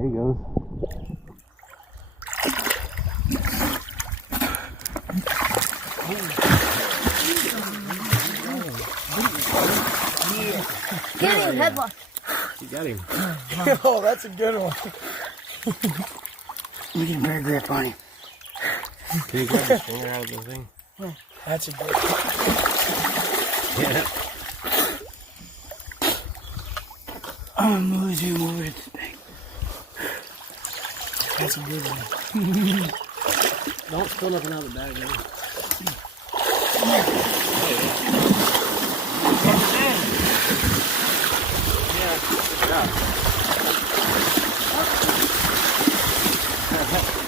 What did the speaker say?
There he goes. Get him, headlock. You got him. Oh, that's a good one. We get a better grip on him. Can you grab the stinger out of the thing? That's a good Yeah. I'm gonna lose him over this thing. That's a good one. Don't spill nothing out of the bag, man.